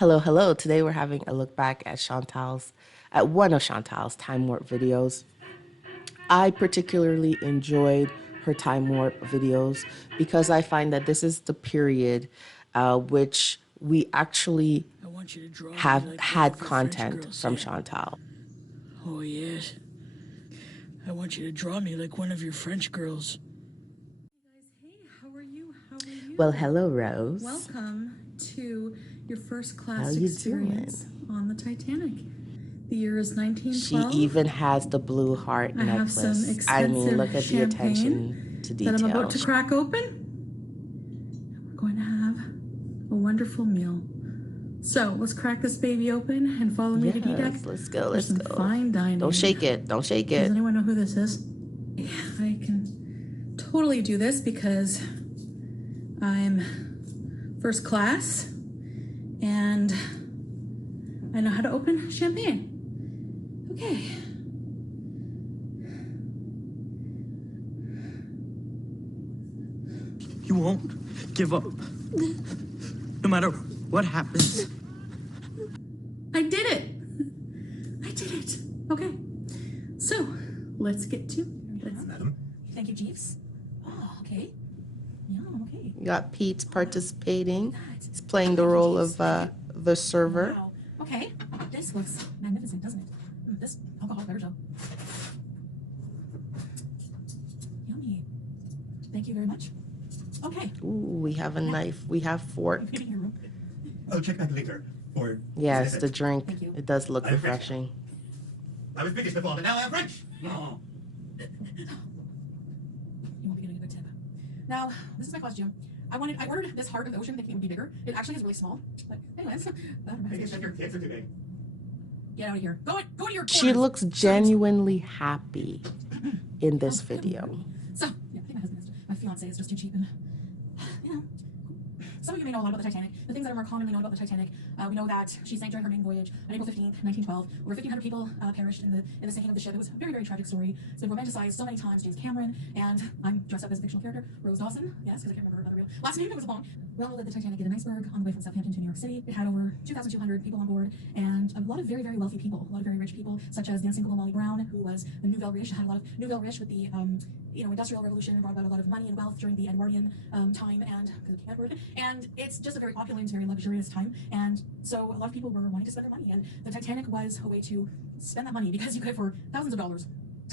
Hello, hello. Today we're having a look back at one of Chantal's time warp videos. I particularly enjoyed her time warp videos because I find that this is the period which we actually have had content from Chantal. Oh, yes. I want you to draw me like one of your French girls. Hey, how are you? How are you? Well, hello, Rose. Welcome to your first class How you experience doing? on the Titanic. The year is She 1912. even has the blue heart I have some necklace. expensive Look at the champagne attention to that I'm about detail. to crack open. We're going to have a wonderful meal. So let's crack this baby open and follow me to D-Deck. Let's go, There's let's some go. fine dining. Don't shake it, don't shake Does it. anyone know who this is? Yeah, I can totally do this because I'm first class and I know how to open champagne. Okay. You won't give up. No matter what happens. I did it. I did it. Okay. So, let's get to it. Madam. Thank you, Jeeves. Oh, okay. Yeah, okay. You got Pete's participating. He's playing the role of the server. Wow. Okay. This looks magnificent, doesn't it? This alcohol beverage. Yummy. Thank you very much. Okay. Ooh, we have a knife. We have fork. I'll check back later. Or Yes, the drink. Thank you. It does look refreshing. I was British before, but now I'm French. No. You won't be getting a good tip. Now, this is my costume. I ordered this heart of the ocean thinking it would be bigger. It actually is really small. But anyways, I can check your tits for today. get out of here. Go to your She corners. looks genuinely happy in this video. So, yeah, I think my fiance is just too cheap and, you know. Some of you may know a lot about the Titanic. The things that are more commonly known about the Titanic, we know that she sank during her maiden voyage on April 15th, 1912. Over 1,500 people perished in the sinking of the ship. It was a very, very tragic story. It's been romanticized so many times. James Cameron, and I'm dressed up as a fictional character, Rose Dawson. Yes, because I can't remember her other real last name. It was long. Well, the Titanic hit an iceberg on the way from Southampton to New York City. It had over 2,200 people on board, and a lot of very, very wealthy people, a lot of very rich people, such as the unsinkable Molly Brown, who was the Nouvelle Riche. Had a lot of Nouvelle Riche with the Industrial Revolution, and brought about a lot of money and wealth during the Edwardian time, and because of King Edward. And it's just a very opulent, very luxurious time, and so a lot of people were wanting to spend their money, and the Titanic was a way to spend that money, because you could, for thousands of dollars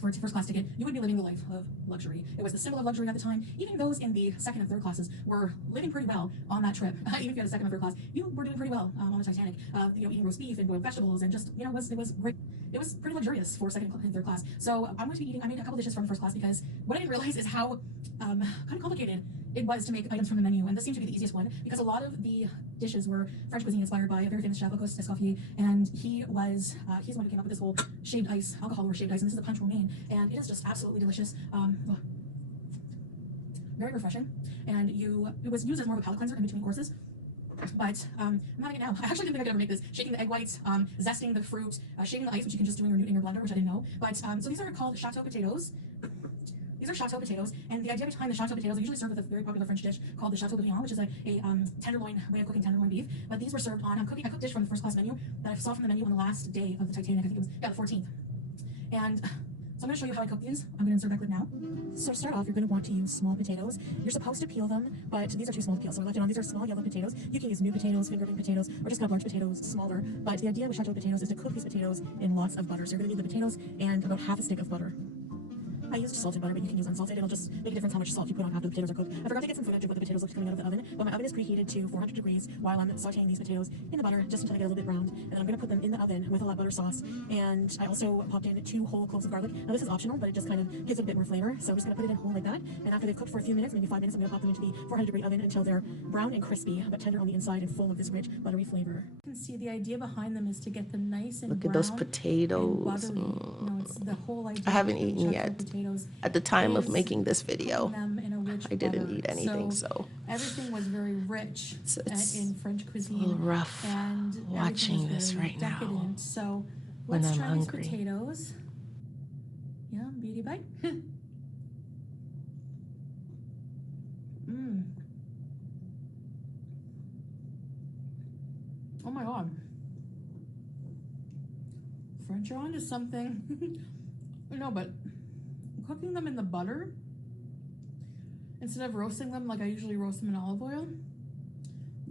for a first class ticket, you would be living the life of luxury. It was the symbol of luxury at the time. Even those in the second and third classes were living pretty well on that trip. Even if you had a second or third class, you were doing pretty well on the Titanic. Eating roast beef and boiled vegetables, and just, it was great. It was pretty luxurious for second and third class. So I'm going to be eating, I made a couple dishes from first class, because what I didn't realize is how kind of complicated it was to make items from the menu, and this seemed to be the easiest one, because a lot of the dishes were French cuisine inspired by a very famous chef, Auguste Escoffier, and he's the one who came up with this whole shaved ice, alcohol or shaved ice, and this is a punch romaine, and it is just absolutely delicious. Very refreshing, and it was used as more of a palate cleanser in between courses. But I'm having it now. I actually didn't think I could ever make this. Shaking the egg whites, zesting the fruit, shaving the ice, which you can just do in your blender, which I didn't know. But so these are called chateau potatoes. These are chateau potatoes, and the idea behind the chateau potatoes, are usually served with a very popular French dish called the chateau bouillon, which is a tenderloin way of cooking tenderloin beef. But these were served on, I cooked dish from the first class menu that I saw from the menu on the last day of the Titanic. I think it was, the 14th. And so I'm going to show you how I cook these. I'm going to insert my clip now. So to start off, you're going to want to use small potatoes. You're supposed to peel them, but these are too small to peel, so I left it on. These are small yellow potatoes. You can use new potatoes, finger ring potatoes, or just cut large potatoes smaller. But the idea with chateau potatoes is to cook these potatoes in lots of butter. So you're going to need the potatoes and about half a stick of butter. I used salted butter, but you can use unsalted. It'll just make a difference how much salt you put on after the potatoes are cooked. I forgot to get some footage of what the potatoes looked coming out of the oven, but my oven is preheated to 400 degrees while I'm sauteing these potatoes in the butter just until they get a little bit browned. And then I'm going to put them in the oven with a lot of butter sauce. And I also popped in 2 whole cloves of garlic. Now this is optional, but it just kind of gives it a bit more flavor. So I'm just going to put it in whole like that. And after they've cooked for a few minutes, maybe 5 minutes, I'm going to pop them into the 400 degree oven until they're brown and crispy, but tender on the inside and full of this rich buttery flavor. You can see the idea behind them is to get them nice and Look at those potatoes. It's the whole idea. I haven't eaten yet. At the time of making this video, I didn't eat anything, so everything was very rich it's in French cuisine. a little rough and watching this right decadent. now So when let's I'm try hungry. these potatoes. Yeah, beauty bite. Oh my god. French are onto something. No, but cooking them in the butter instead of roasting them like I usually roast them in olive oil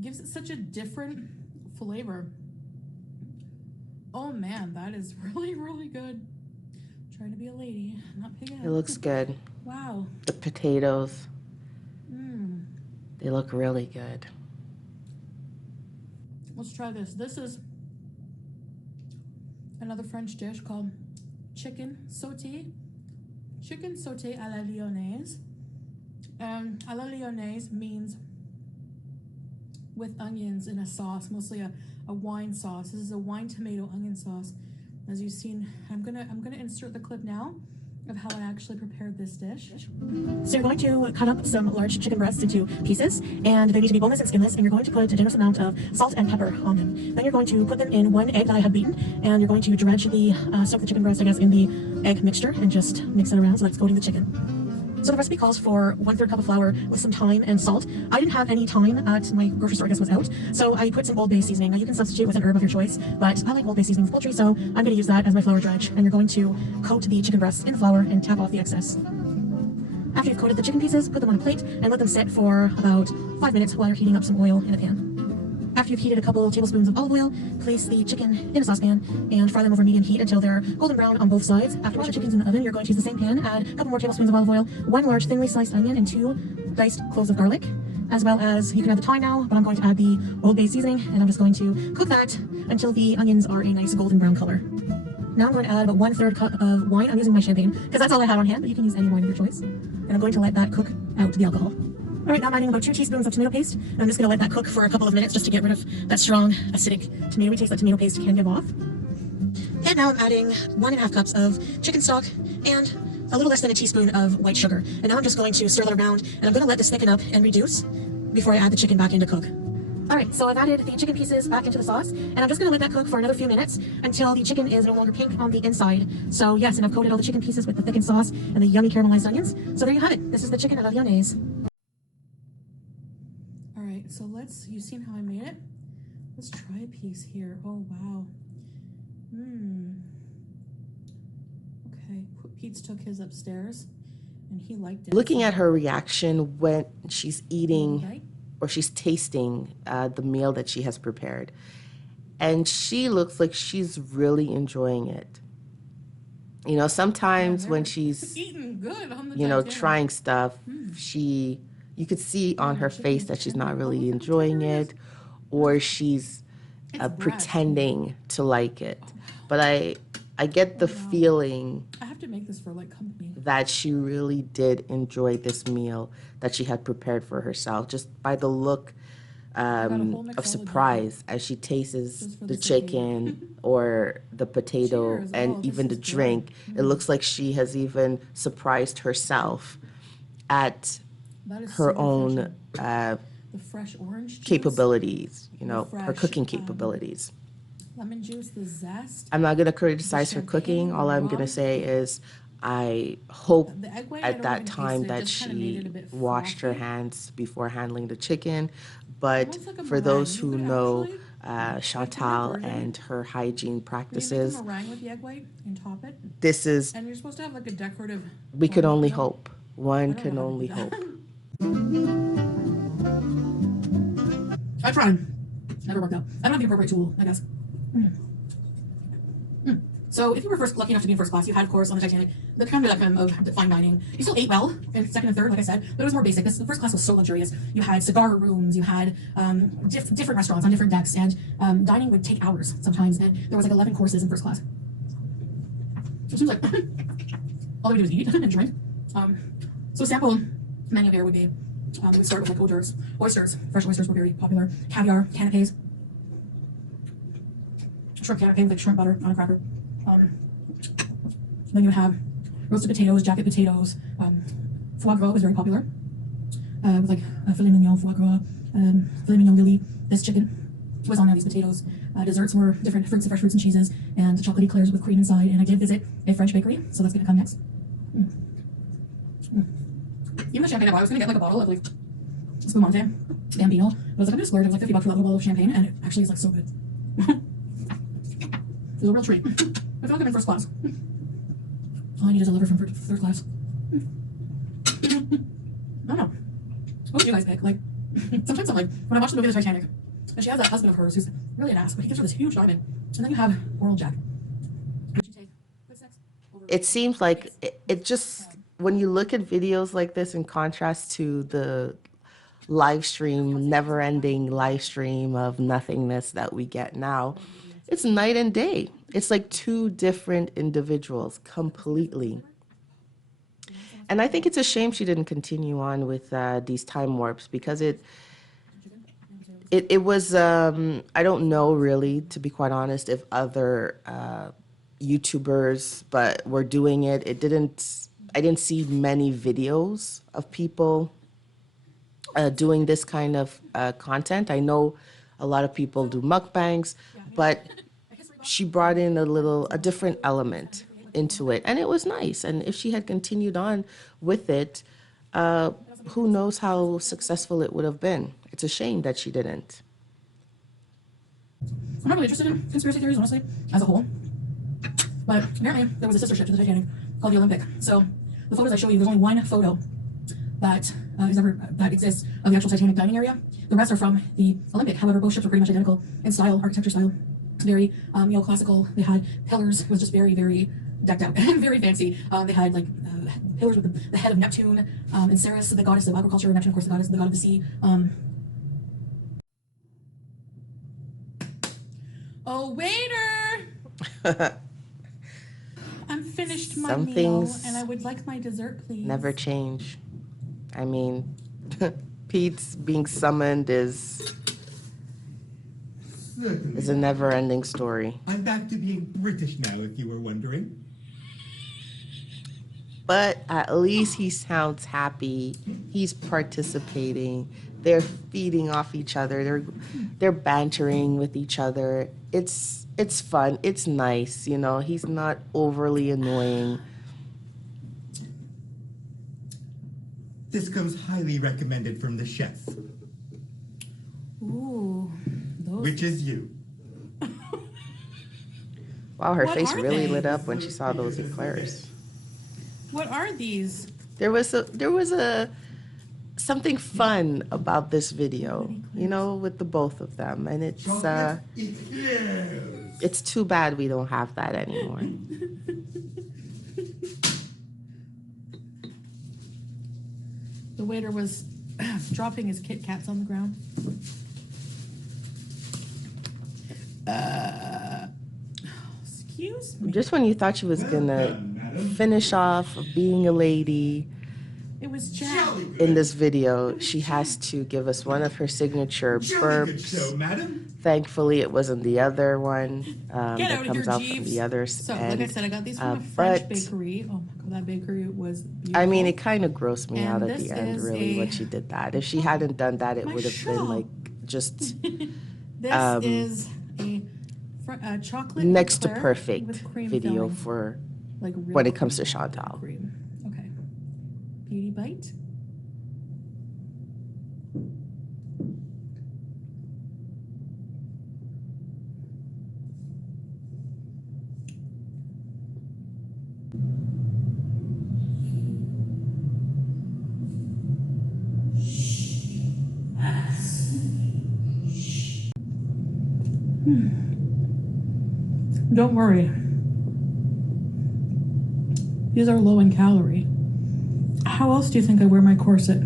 gives it such a different flavor. Oh man, that is really, really good. I'm trying to be a lady, not picking It looks good. Wow. The potatoes, they look really good. Let's try this. This is another French dish called chicken sauté. Chicken sauté à la lyonnaise. And à la lyonnaise means with onions in a sauce, mostly a wine sauce. This is a wine tomato onion sauce. As you've seen, I'm gonna insert the clip now of how I actually prepared this dish. So you're going to cut up some large chicken breasts into pieces, and they need to be boneless and skinless, and you're going to put a generous amount of salt and pepper on them. Then you're going to put them in 1 egg that I have beaten, and you're going to dredge the, soak the chicken breast, I guess, in the egg mixture, and just mix it around so that's coating the chicken. So the recipe calls for 1/3 cup of flour with some thyme and salt. I didn't have any thyme at my grocery store, I guess was out, so I put some Old Bay seasoning. Now you can substitute with an herb of your choice, but I like Old Bay seasoning with poultry, so I'm going to use that as my flour dredge. And you're going to coat the chicken breasts in the flour and tap off the excess. After you've coated the chicken pieces, put them on a plate and let them sit for about 5 minutes while you're heating up some oil in a pan. After you've heated a couple tablespoons of olive oil, place the chicken in a saucepan and fry them over medium heat until they're golden brown on both sides. After the chicken's in the oven, you're going to use the same pan, add a couple more tablespoons of olive oil, 1 large thinly sliced onion, and 2 diced cloves of garlic, as well as, you can add the thyme now, but I'm going to add the Old Bay seasoning, and I'm just going to cook that until the onions are a nice golden brown color. Now I'm going to add about 1/3 cup of wine. I'm using my champagne because that's all I had on hand, but you can use any wine of your choice. And I'm going to let that cook out the alcohol. All right, now I'm adding about 2 teaspoons of tomato paste. I'm just going to let that cook for a couple of minutes just to get rid of that strong acidic tomatoey taste that tomato paste can give off. And now I'm adding 1.5 cups of chicken stock and a little less than a teaspoon of white sugar. And now I'm just going to stir that around, and I'm going to let this thicken up and reduce before I add the chicken back in to cook. All right, so I've added the chicken pieces back into the sauce, and I'm just going to let that cook for another few minutes until the chicken is no longer pink on the inside. So yes, and I've coated all the chicken pieces with the thickened sauce and the yummy caramelized onions. So there you have it. This is the chicken à la lyonnaise. All right, so you've seen how I made it. Let's try a piece here. Oh, wow. Okay, Pete's took his upstairs, and he liked it. Looking at her reaction when she's eating, Right? or she's tasting the meal that she has prepared. And she looks like she's really enjoying it. You know, sometimes when she's, eating good on the you know, Titanic. trying stuff, you could see on her face that she's not really enjoying it, or she's pretending to like it. But I get the feeling I have to make this for like company. that she really did enjoy this meal that she had prepared for herself, just by the look of surprise as she tastes the chicken or the potato. Cheers. And Oh, this even the is good. drink. It looks like she has even surprised herself at That is her so own refreshing. The fresh orange juice, capabilities, you know, her fresh, cooking capabilities. lemon juice, the zest. I'm not going to criticize her champagne, cooking. All I'm going to rum. say is I hope The egg white, I at don't that even time taste it. It that just kinda made she it a bit washed her frothy. hands before handling the chicken. But Almost like a for those meringue. who You could know actually Chantal version. and her hygiene Can you make practices, a meringue with the egg white and top it? this is, And you're supposed to have like a decorative. we could only I hope. don't One know can how to only do hope. that. I tried. Never worked out. I don't have the appropriate tool, I guess. So if you were lucky enough to be in first class, you had, of course, on the Titanic, the creme de la creme of fine dining. You still ate well in second and third, like I said, but it was more basic. The first class was so luxurious. You had cigar rooms, you had different restaurants on different decks, and dining would take hours sometimes, and there was like 11 courses in first class. It seems like all they would do is eat and drink. So a sample menu here would be, we would start with like hors d'oeuvres. Oysters, fresh oysters were very popular. Caviar, canapes, shrimp canapé with like shrimp butter on a cracker. Then you would have roasted potatoes, jacket potatoes. Foie gras was very popular. With like filet mignon, foie gras, filet mignon lily. This chicken was on these potatoes. Desserts were different fruits, fresh fruits and cheeses, and chocolate eclairs with cream inside. And I did visit a French bakery, so that's gonna come next. Even the champagne I bought, I was gonna get like a bottle of like Spumante, Bambino. But I was like, I'm gonna splurge. It was like $50 for that little bottle of champagne, and it actually is like so good. It was a real treat. I feel like I'm in first class. All I need is a liver from third class. I don't know. What would you guys pick? Like, sometimes I'm like, when I watch the movie The Titanic, and she has that husband of hers who's really an ass, but he gives her this huge diamond, and then you have oral Jack. Would you take good sex over It seems like it just, when you look at videos like this in contrast to the live stream, never ending live stream of nothingness that we get now, it's night and day. It's like two different individuals completely. And I think it's a shame she didn't continue on with these time warps, because it was, I don't know really, to be quite honest, if other YouTubers but were doing it. I didn't see many videos of people doing this kind of content. I know a lot of people do mukbangs, but she brought in a different element into it, and it was nice. And if she had continued on with it, who knows how successful it would have been. It's a shame that she didn't. I'm not really interested in conspiracy theories, honestly, as a whole. But apparently, there was a sister ship to the Titanic called the Olympic. So the photos I show you, there's only one photo that that exists of the actual Titanic dining area. The rest are from the Olympic. However, both ships were pretty much identical in style, architecture style, very classical. They had pillars. It was just very, very decked out and very fancy. They had like pillars with the head of Neptune and Ceres, the goddess of agriculture, and Neptune, of course, the god of the sea. Oh, waiter! I'm finished my Some meal, things and I would like my dessert, please. never change. I mean, Pete's being summoned is a never-ending story. I'm back to being British now, if you were wondering. But at least he sounds happy. He's participating. They're feeding off each other. They're bantering with each other. It's fun. It's nice, you know. He's not overly annoying. This comes highly recommended from the chef, Ooh, those. which is you. Wow, her What face are really they? lit up when she saw those eclairs. What are these? There was a something fun about this video, you know, with the both of them, and Chocolate eclairs. it's too bad we don't have that anymore. The waiter was dropping his Kit Kats on the ground. Excuse me. Just when you thought she was gonna finish off being a lady It was Jack. Jolly good. in this video, she has to give us one of her signature Jolly good burps. show, madam. Thankfully, it wasn't the other one Get that out of comes here, out from Jeeves. the other So, end. like I said, I got these from a French but bakery. Oh my god, that bakery was beautiful. I mean, it kind of grossed me And out at this the end, is really, a- when she did that. If she hadn't done that, it My would have been shawl. like just This is a chocolate next to eclair perfect with cream video filling. for Like real when it comes to cream. Chantal. Cream. Okay. Beauty bite. Don't worry. These are low in calorie. How else do you think I wear my corset?